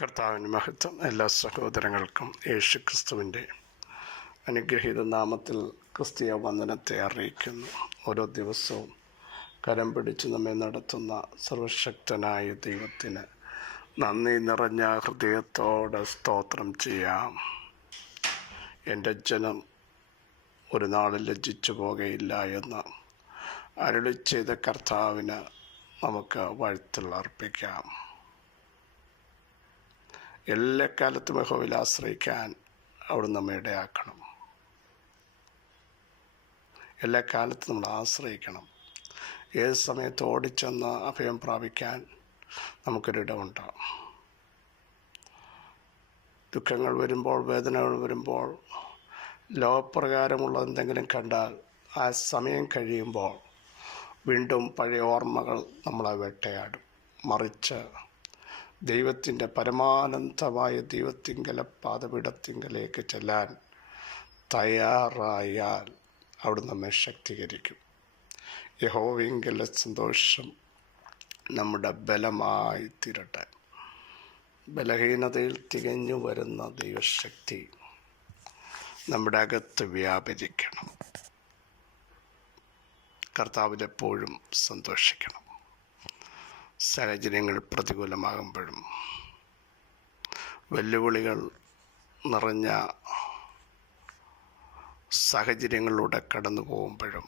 കർത്താവിന് മഹത്വം. എല്ലാ സഹോദരങ്ങൾക്കും യേശുക്രിസ്തുവിൻ്റെ അനുഗ്രഹീത നാമത്തിൽ ക്രിസ്തീയ വന്ദനത്തെ അറിയിക്കുന്നു. ഓരോ ദിവസവും കരം പിടിച്ച് നമ്മെ നടത്തുന്ന സർവശക്തനായ ദൈവത്തിന് നന്ദി നിറഞ്ഞ ഹൃദയത്തോടെ സ്തോത്രം ചെയ്യാം. എൻ്റെ ജനം ഒരു നാളിൽ ലജ്ജിച്ചു പോകുകയില്ല എന്ന് അരുളി ചെയ്ത കർത്താവിന് നമുക്ക് വാഴ്ത്തുകൾ അർപ്പിക്കാം. എല്ലാ കാലത്തും യഹോവയിൽ ആശ്രയിക്കാൻ അവിടുന്ന് നമ്മെ ഇടയാക്കണം. എല്ലാ കാലത്തും നമ്മൾ ആശ്രയിക്കണം. ഏത് സമയത്ത് ഓടിച്ചെന്ന് അഭയം പ്രാപിക്കാൻ നമുക്കൊരിടമുണ്ടാകും. ദുഃഖങ്ങൾ വരുമ്പോൾ, വേദനകൾ വരുമ്പോൾ, ലോകപ്രകാരമുള്ള എന്തെങ്കിലും കണ്ടാൽ ആ സമയം കഴിയുമ്പോൾ വീണ്ടും പഴയ ഓർമ്മകൾ നമ്മളെ വേട്ടയാടും. മറിച്ച് ദൈവത്തിൻ്റെ പരമാനന്ദമായ പാദപീഠത്തിങ്കലേക്ക് ചെല്ലാൻ തയ്യാറായാൽ അവിടുന്ന് നമ്മെ ശക്തീകരിക്കും. യഹോവയിങ്കലെ സന്തോഷം നമ്മുടെ ബലമായി തീരട്ടെ. ബലഹീനതയിൽ തികഞ്ഞു വരുന്ന ദൈവശക്തി നമ്മുടെ അകത്ത് വ്യാപരിക്കണം. കർത്താവിലെപ്പോഴും സന്തോഷിക്കണം. സാഹചര്യങ്ങൾ പ്രതികൂലമാകുമ്പോഴും, വെല്ലുവിളികൾ നിറഞ്ഞ സാഹചര്യങ്ങളിലൂടെ കടന്നു പോകുമ്പോഴും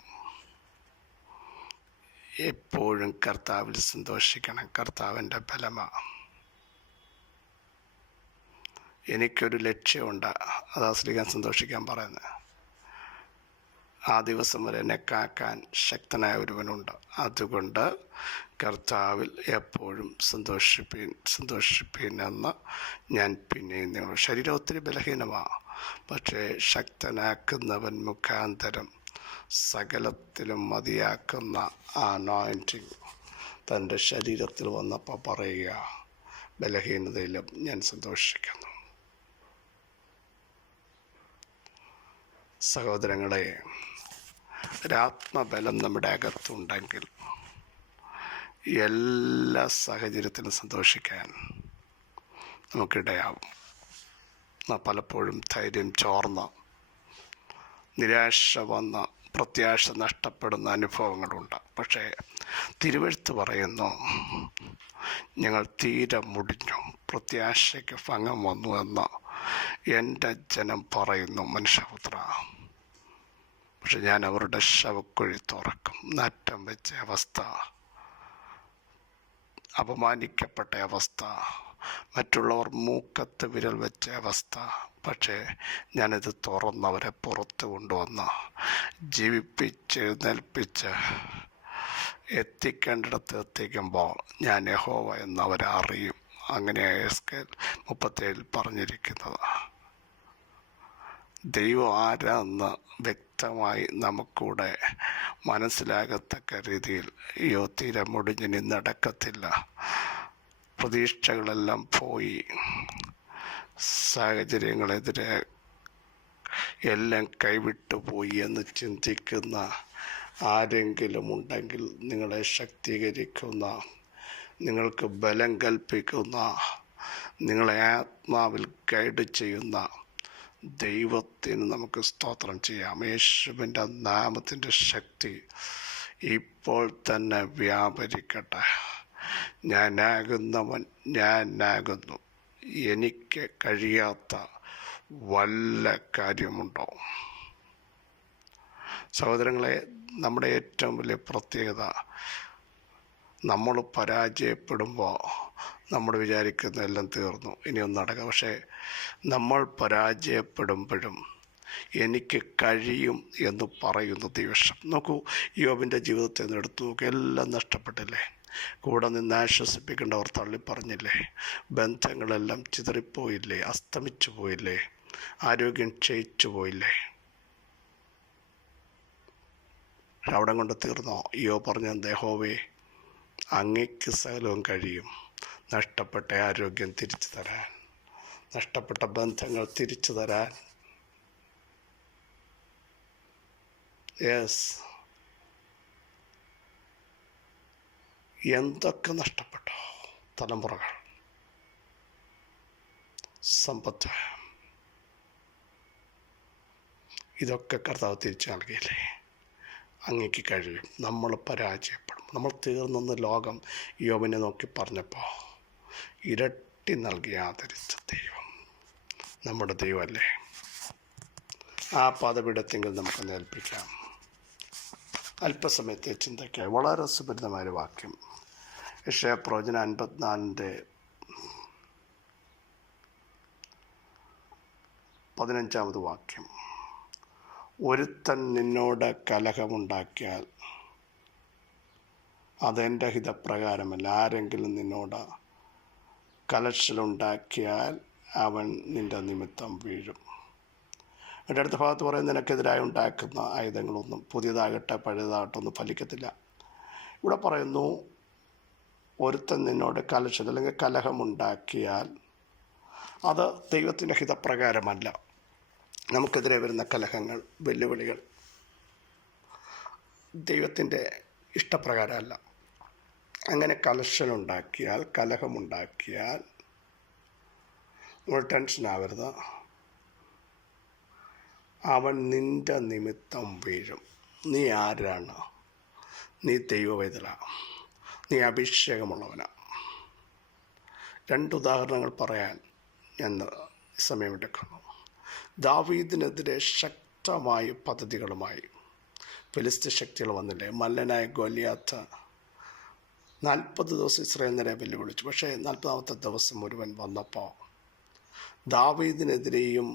എപ്പോഴും കർത്താവിൽ സന്തോഷിക്കണം. കർത്താവിൻ്റെ ബലമാണ്. എനിക്കൊരു ലക്ഷ്യമുണ്ട്, അതാ ശ്രീകാൻ സന്തോഷിക്കാൻ പറയുന്നത്. ആ ദിവസം വരെ എന്നെ കാക്കാൻ ശക്തനായ ഒരുവനുണ്ട്. അതുകൊണ്ട് കർത്താവിൽ എപ്പോഴും സന്തോഷിപ്പീൻ എന്ന് ഞാൻ പിന്നെയും നിങ്ങൾ. ശരീരം ഒത്തിരി ബലഹീനമാണ്, പക്ഷേ ശക്തനാക്കുന്നവൻ മുഖാന്തരം സകലത്തിലും മതിയാക്കുന്ന ആ അനോയിൻറ്റിങ് തൻ്റെ ശരീരത്തിൽ വന്നപ്പോൾ പറയുക, ബലഹീനതയിലും ഞാൻ സന്തോഷിക്കുന്നു. സഹോദരങ്ങളെ, ഒരാത്മബലം നമ്മുടെ അകത്തുണ്ടെങ്കിൽ എല്ലാ സാഹചര്യത്തിലും സന്തോഷിക്കാൻ നമുക്കിടയാവും. പലപ്പോഴും ധൈര്യം ചോർന്ന്, നിരാശ വന്ന്, പ്രത്യാശ നഷ്ടപ്പെടുന്ന അനുഭവങ്ങളുണ്ട്. പക്ഷേ തിരുവെഴുത്ത് പറയുന്നു, ഞങ്ങൾ തീരെ മുടിഞ്ഞു, പ്രത്യാശയ്ക്ക് ഭംഗം വന്നു എന്ന് എൻ്റെ ജനം പറയുന്നു, മനുഷ്യപുത്ര. പക്ഷെ ഞാൻ അവരുടെ ശവക്കുഴി തുറക്കും. നാറ്റം വെച്ച അവസ്ഥ, അപമാനിക്കപ്പെട്ട അവസ്ഥ, മറ്റുള്ളവർ മൂക്കത്ത് വിരൽ വെച്ച അവസ്ഥ. പക്ഷേ ഞാനിത് തുറന്നവരെ പുറത്ത് കൊണ്ടുവന്ന് ജീവിപ്പിച്ചെഴുന്നേൽപ്പിച്ച് എത്തിക്കേണ്ടിടത്ത് എത്തിക്കുമ്പോൾ ഞാൻ യഹോവ എന്നവരെ അറിയും. അങ്ങനെ എസ്കേൽ 37 പറഞ്ഞിരിക്കുന്നത്. ദൈവം ആരാന്ന് വ്യക്തമായി നമുക്കൂടെ മനസ്സിലാകത്തക്ക രീതിയിൽ തീരെ മുടിഞ്ഞിനി നടക്കത്തില്ല, പ്രതീക്ഷകളെല്ലാം പോയി, സാഹചര്യങ്ങളെതിരെ എല്ലാം കൈവിട്ടു പോയി എന്ന് ചിന്തിക്കുന്ന ആരെങ്കിലും ഉണ്ടെങ്കിൽ, നിങ്ങളെ ശക്തീകരിക്കുന്ന, നിങ്ങൾക്ക് ബലം കൽപ്പിക്കുന്ന, നിങ്ങളെ ആത്മാവിൽ ഗൈഡ് ചെയ്യുന്ന ദൈവത്തിന് നമുക്ക് സ്തോത്രം ചെയ്യാം. യേശുവിൻ്റെ നാമത്തിൻ്റെ ശക്തി ഇപ്പോൾ തന്നെ വ്യാപരിക്കട്ടെ. ഞാനാകുന്നവൻ ഞാനാകുന്നു, എനിക്ക് കഴിയാത്ത വല്ല കാര്യമുണ്ടോ? സഹോദരങ്ങളെ, നമ്മുടെ ഏറ്റവും വലിയ പ്രത്യേകത, നമ്മൾ പരാജയപ്പെടുമ്പോൾ നമ്മൾ വിചാരിക്കുന്ന എല്ലാം തീർന്നു, ഇനിയൊന്നും നടക്കാം. പക്ഷേ നമ്മൾ പരാജയപ്പെടുമ്പോഴും എനിക്ക് കഴിയും എന്ന് പറയുന്ന ദിവസം. നോക്കൂ, യോബിൻ്റെ ജീവിതത്തെ ഒന്ന് എടുത്തു നോക്കൂ. എല്ലാം നഷ്ടപ്പെട്ടില്ലേ? കൂടെ നിന്ന് ആശ്വസിപ്പിക്കേണ്ടവർ തള്ളിപ്പറഞ്ഞില്ലേ? ബന്ധങ്ങളെല്ലാം ചിതറിപ്പോയില്ലേ? അസ്തമിച്ചു പോയില്ലേ? ആരോഗ്യം ക്ഷയിച്ചു പോയില്ലേ? അവിടെ കൊണ്ട് തീർന്നോ? പറഞ്ഞ യഹോവേ, അങ്ങയ്ക്ക് സകലവും കഴിയും. നഷ്ടപ്പെട്ട ആരോഗ്യം തിരിച്ചു തരാൻ, നഷ്ടപ്പെട്ട ബന്ധങ്ങൾ തിരിച്ചു തരാൻ. യെസ്, എന്തൊക്കെ നഷ്ടപ്പെട്ടോ തലമുറകൾ, സമ്പത്ത്, ഇതൊക്കെ കർത്താവ് തിരിച്ചു നൽകിയില്ലേ? അങ്ങേക്ക് കഴിയും. നമ്മൾ പരാജയപ്പെടും, നമ്മൾ തീർന്നെന്ന് ലോകം യോബിനെ നോക്കി പറഞ്ഞപ്പോൾ ഇരട്ടി നൽകി ആദരിച്ച ദൈവം നമ്മുടെ ദൈവമല്ലേ? ആ പദപീഠത്തെങ്കിൽ നമുക്ക് ഏൽപ്പിക്കാം. അല്പസമയത്തെ ചിന്തയ്ക്കായി വളരെ സുപരിതമായൊരു വാക്യം, യെശയ്യാപ്രവചനം 54:15 വാക്യം. ഒരുത്തൻ നിന്നോട് കലഹമുണ്ടാക്കിയാൽ അതെൻ്റെ ഹിതപ്രകാരമല്ല. ആരെങ്കിലും നിന്നോട് കലശലുണ്ടാക്കിയാൽ അവൻ നിൻ്റെ നിമിത്തം വീഴും. എൻ്റെ അടുത്ത ഭാഗത്ത് പറയും, നിനക്കെതിരായി ഉണ്ടാക്കുന്ന ആയുധങ്ങളൊന്നും പുതിയതാകട്ടെ പഴയതാകട്ടെ ഒന്നും ഫലിക്കത്തില്ല. ഇവിടെ പറയുന്നു, ഒരുത്തൻ നിന്നോട് കലശൽ അല്ലെങ്കിൽ കലഹമുണ്ടാക്കിയാൽ അത് ദൈവത്തിൻ്റെ ഹിതപ്രകാരമല്ല. നമുക്കെതിരെ വരുന്ന കലഹങ്ങൾ, വെല്ലുവിളികൾ ദൈവത്തിൻ്റെ ഇഷ്ടപ്രകാരമല്ല. അങ്ങനെ കലഹമുണ്ടാക്കിയാൽ നമ്മൾ ടെൻഷനാവരുത്. അവൻ നിൻ്റെ നിമിത്തം വീഴും. നീ ആരാണ്? നീ ദൈവവേദനാണ്, നീ അഭിഷേകമുള്ളവനാണ്. 2 ഉദാഹരണങ്ങൾ പറയാൻ ഞാൻ സമയമെടുക്കുന്നു. ദാവീദിനെതിരെ ശക്തമായ പദ്ധതികളുമായി ഫെലിസ്ത്യ ശക്തികൾ വന്നില്ലേ? മല്ലനായ ഗോലിയാത്ത് 40 ദിവസം ഇസ്രായേലിനെ വെല്ലുവിളിച്ചു. പക്ഷേ 40ാമത്തെ ദിവസം മുഴുവൻ വന്നപ്പോൾ ദാവീദിനെതിരെയും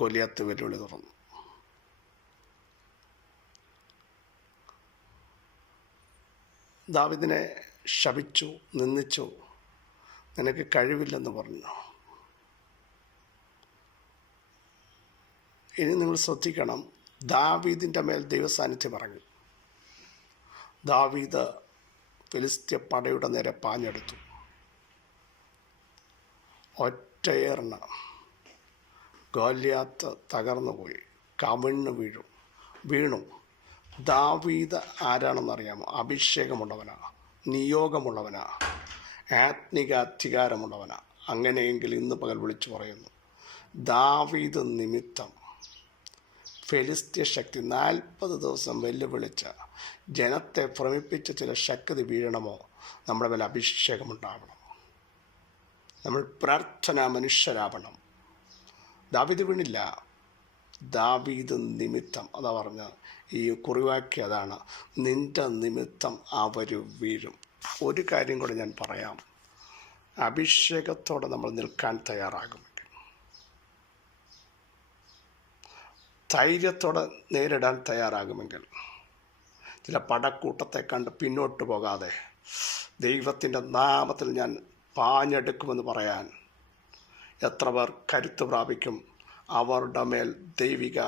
ഗോലിയാത്ത് വെല്ലുവിളി തുറന്നു. ദാവീദിനെ ശപിച്ചു, നിന്ദിച്ചു, നിനക്ക് കഴിവില്ലെന്ന് പറഞ്ഞു. ഇനി നിങ്ങൾ ശ്രദ്ധിക്കണം, ദാവീദിൻ്റെ മേൽ ദൈവസാന്നിധ്യം ഇറങ്ങി. ദാവീദ് ഫെലിസ്ത്യ പടയുടെ നേരെ പാഞ്ഞെടുത്തു. ഒറ്റയേറിന് ഗോലിയാത്ത് തകർന്നുപോയി, കവിണ്ണു വീണു. ദാവീദ് ആരാണെന്നറിയാമോ? അഭിഷേകമുള്ളവനാണ്, നിയോഗമുള്ളവനാണ്, ആത്മിക അധികാരമുള്ളവനാണ്. അങ്ങനെയെങ്കിൽ ഇന്ന് പകൽ വിളിച്ചു പറയുന്നു, ദാവീദ് നിമിത്തം ഫെലിസ്ത്യ ശക്തി 40 ദിവസം വെല്ലുവിളിച്ച ജനത്തെ ഭ്രമിപ്പിച്ച ചില ശക്തി വീഴണമോ? നമ്മുടെ മേലെ അഭിഷേകമുണ്ടാവണം. നമ്മൾ പ്രാർത്ഥനാ മനുഷ്യരാവണം. ദാവീദ് വീണില്ല, ദാവീദ് നിമിത്തം, അതാ പറഞ്ഞ ഈ കുറിവാക്കി അതാണ്, നിന്റെ നിമിത്തം അവർ വീഴും. ഒരു കാര്യം കൂടെ ഞാൻ പറയാം, അഭിഷേകത്തോടെ നമ്മൾ നിൽക്കാൻ തയ്യാറാകുമെങ്കിൽ, ധൈര്യത്തോടെ നേരിടാൻ തയ്യാറാകുമെങ്കിൽ, ചില പടക്കൂട്ടത്തെ കണ്ട് പിന്നോട്ട് പോകാതെ ദൈവത്തിൻ്റെ നാമത്തിൽ ഞാൻ പാഞ്ഞെടുക്കുമെന്ന് പറയാൻ എത്ര പേർ കരുത്ത് പ്രാപിക്കും? അവരുടെ മേൽ ദൈവിക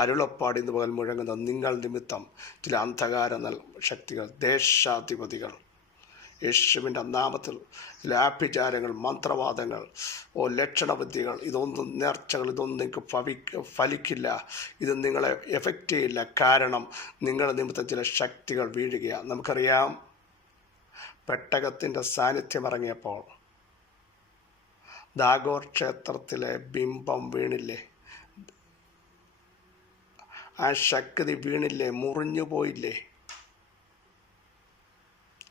അരുളപ്പാടിന്ന് പകൽ മുഴങ്ങുന്ന നിങ്ങൾ നിമിത്തം ചില അന്ധകാര ശക്തികൾ, ദേശാധിപതികൾ, യേശുവിൻ്റെ നാമത്തിൽ ചില ആഭിചാരങ്ങൾ, മന്ത്രവാദങ്ങൾ, ലക്ഷണവിദ്യകൾ, ഇതൊന്നും നേർച്ചകൾ, ഇതൊന്നും നിങ്ങൾക്ക് ഫലിക്കില്ല, ഇത് നിങ്ങളെ എഫക്റ്റ് ചെയ്യില്ല. കാരണം നിങ്ങളുടെ നിമിത്തം ചില ശക്തികൾ വീഴുകയാണ്. നമുക്കറിയാം, പെട്ടകത്തിൻ്റെ സാന്നിധ്യം ഇറങ്ങിയപ്പോൾ ദാഗോർ ക്ഷേത്രത്തിലെ ബിംബം വീണില്ലേ? ആ ശക്തി വീണില്ലേ? മുറിഞ്ഞു പോയില്ലേ?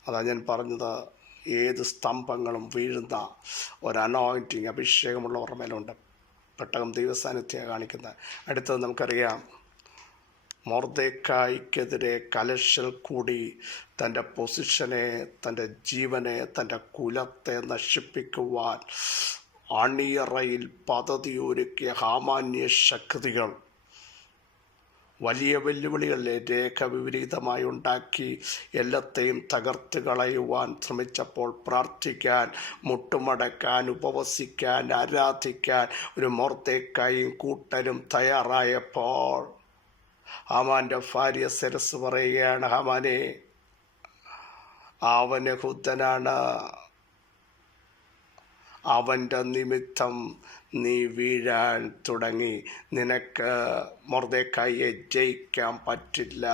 അതാ ഞാൻ പറഞ്ഞത്, ഏത് സ്തംഭങ്ങളും വീഴുന്ന ഒരു അനോയിൻറ്റിങ് അഭിഷേകമുള്ളവരുടെ മേലുണ്ട്. പെട്ടകം ദൈവസാന്നിധ്യം കാണിക്കുന്നത്. അടുത്തത് നമുക്കറിയാം, മൊർദെഖായിക്കെതിരെ കലശൽ കൂടി തൻ്റെ പൊസിഷനെ, തൻ്റെ ജീവനെ, തൻ്റെ കുലത്തെ നശിപ്പിക്കുവാൻ അണിയറയിൽ പദ്ധതിയൊരുക്കിയ ഹാമാന്യ ശക്തികൾ വലിയ വെല്ലുവിളികളിലെ രേഖ വിപരീതമായി ഉണ്ടാക്കി എല്ലാത്തെയും തകർത്ത് കളയുവാൻ ശ്രമിച്ചപ്പോൾ പ്രാർത്ഥിക്കാൻ, മുട്ടുമടക്കാൻ, ഉപവസിക്കാൻ, ആരാധിക്കാൻ ഒരു മൊർദെഖായിയും കൂട്ടരും തയ്യാറായപ്പോൾ ഹാമാൻ്റെ ഭാര്യ സെരസ് പറയുകയാണ്, ഹാമാനെ, അവൻ യഹൂദനാണ്, അവൻ്റെ നിമിത്തം നീ വീഴാൻ തുടങ്ങി. നിനക്ക് മൊർദെഖായിയെ ജയിക്കാൻ പറ്റില്ല.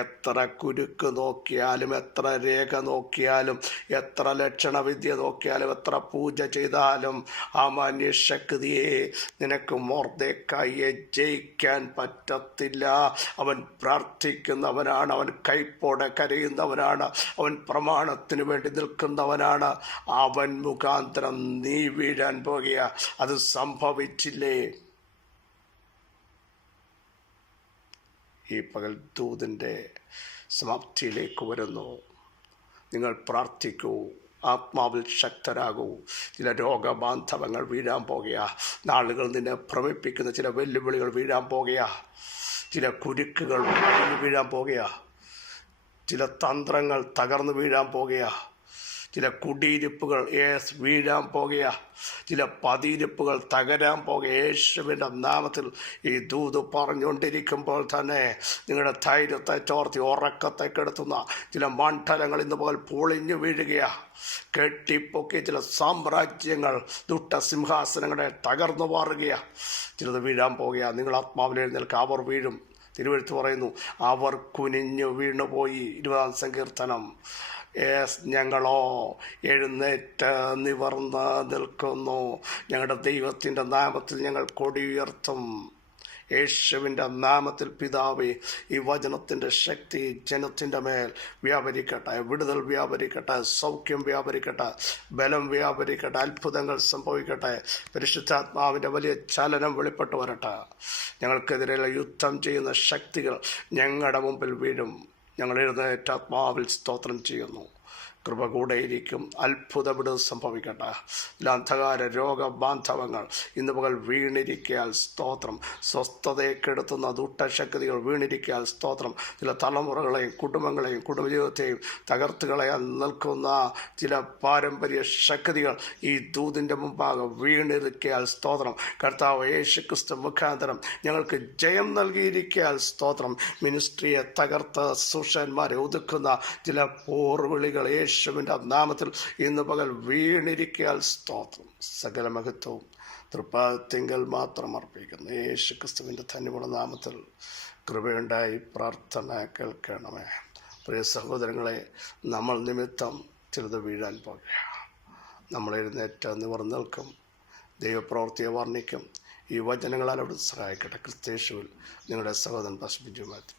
എത്ര കുരുക്ക് നോക്കിയാലും, എത്ര രേഖ നോക്കിയാലും, എത്ര ലക്ഷണവിദ്യ നോക്കിയാലും, എത്ര പൂജ ചെയ്താലും അമാന്യശക്തിയെ നിനക്ക് മൊർദെഖായിയെ ജയിക്കാൻ പറ്റത്തില്ല. അവൻ പ്രാർത്ഥിക്കുന്നവനാണ്, അവൻ കൈപ്പോടെ കരയുന്നവനാണ്, അവൻ പ്രമാണത്തിന് വേണ്ടി നിൽക്കുന്നവനാണ്. അവൻ മുഖാന്തരം നീ വീഴാൻ പോകുക. അത് സംഭവിച്ചില്ലേ? ഈ പകൽ ദൂതിൻ്റെ സമാപ്തിയിലേക്ക് വരുന്നു. നിങ്ങൾ പ്രാർത്ഥിക്കൂ, ആത്മാവിൽ ശക്തരാകൂ. ചില രോഗബാന്ധവങ്ങൾ വീഴാൻ പോകുക. നാളുകൾ നിന്നെ ഭ്രമിപ്പിക്കുന്ന ചില വെല്ലുവിളികൾ വീഴാൻ പോകുക. ചില കുരുക്കുകൾ വീഴാൻ പോകുക. ചില തന്ത്രങ്ങൾ തകർന്നു വീഴാൻ പോകുക. ചില കുടിയിരിപ്പുകൾ വീഴാൻ പോകുക. ചില പതിയിരിപ്പുകൾ തകരാൻ പോകുക. യേശുവിൻ്റെ നാമത്തിൽ ഈ ദൂത് പറഞ്ഞുകൊണ്ടിരിക്കുമ്പോൾ തന്നെ നിങ്ങളുടെ ധൈര്യത്തെ ചോർത്തി ഉറക്കത്തെ കെടുത്തുന്ന ചില മണ്ഡലങ്ങൾ ഇന്ന് പകൽ പൊളിഞ്ഞു വീഴുകയാണ്. കെട്ടിപ്പൊക്കി ചില സാമ്രാജ്യങ്ങൾ, ദുഷ്ടസിംഹാസനങ്ങളെ തകർന്നു മാറുകയാണ്. ചിലത് വീഴാൻ പോകുക. നിങ്ങൾ ആത്മാവിൽ എഴുന്നേൽക്കുക. അവർ വീഴും. തിരുവെഴുത്ത് പറയുന്നു, അവർ കുനിഞ്ഞു വീണുപോയി. 20-ാം സങ്കീർത്തനം. ഞങ്ങളോ എഴുന്നേറ്റ് നിവർന്ന് നിൽക്കുന്നു. ഞങ്ങളുടെ ദൈവത്തിൻ്റെ നാമത്തിൽ ഞങ്ങൾ കൊടിയുയർത്തും. യേശുവിൻ്റെ നാമത്തിൽ പിതാവേ, ഈ വചനത്തിൻ്റെ ശക്തി ജനത്തിൻ്റെ മേൽ വ്യാപരിക്കട്ടെ. വിടുതൽ വ്യാപരിക്കട്ടെ, സൗഖ്യം വ്യാപരിക്കട്ടെ, ബലം വ്യാപരിക്കട്ടെ, അത്ഭുതങ്ങൾ സംഭവിക്കട്ടെ. പരിശുദ്ധാത്മാവിൻ്റെ വലിയ ചലനം വെളിപ്പെട്ടു വരട്ടെ. ഞങ്ങൾക്കെതിരെയുള്ള യുദ്ധം ചെയ്യുന്ന ശക്തികൾ ഞങ്ങളുടെ മുമ്പിൽ വീഴും. ഞങ്ങൾ എഴുന്നേറ്റ് ആത്മാവിൽ സ്തോത്രം ചെയ്യുന്നു. കൃപ കൂടെയിരിക്കും. അത്ഭുതവിടുതൽ സംഭവിക്കട്ടെ. ചില അന്ധകാര രോഗബാന്ധവങ്ങൾ ഇന്ന് പകൽ വീണിരിക്കയാൽ സ്തോത്രം. സ്വസ്ഥതയെ കെടുത്തുന്ന ദുഷ്ടശക്തികൾ വീണിരിക്കയാൽ സ്തോത്രം. ചില തലമുറകളെയും കുടുംബങ്ങളെയും കുടുംബജീവിതത്തെയും തകർത്ത് കളയാൻ നിൽക്കുന്ന ചില പാരമ്പര്യ ശക്തികൾ ഈ ദൂതിൻ്റെ മുമ്പാകെ വീണിരിക്കയാൽ സ്തോത്രം. കർത്താവ് യേശുക്രിസ്തു മുഖാന്തരം ഞങ്ങൾക്ക് ജയം നൽകിയിരിക്കയാൽ സ്തോത്രം. മിനിസ്ട്രിയെ തകർത്ത് സുഷന്മാരെ ഒതുക്കുന്ന ചില പോർവിളികൾ യേശുവിൻ്റെ നാമത്തിൽ ഇന്ന് പകൽ വീണിരിക്കയാൽ സ്തോത്രം. സകല മഹത്വവും തൃപ്പാദത്തിങ്കൽ മാത്രം അർപ്പിക്കുന്നു. യേശു ക്രിസ്തുവിൻ്റെ ധന്യമുള്ള നാമത്തിൽ കൃപയുണ്ടായി പ്രാർത്ഥന കേൾക്കണമേ. പ്രിയ സഹോദരങ്ങളെ, നമ്മൾ നിമിത്തം ചിലത് വീഴാൻ പോകുക. നമ്മൾ എഴുന്നേറ്റ് നിവർന്ന് നിൽക്കും. ദൈവപ്രവൃത്തിയെ വർണ്ണിക്കും. ഈ വചനങ്ങളാൽ അവിടെ സഹായിക്കട്ടെ. ക്രിസ്തയേശുവിൽ നിങ്ങളുടെ സഹോദരൻ പാസ്റ്റർ ബിജു മാത്യു.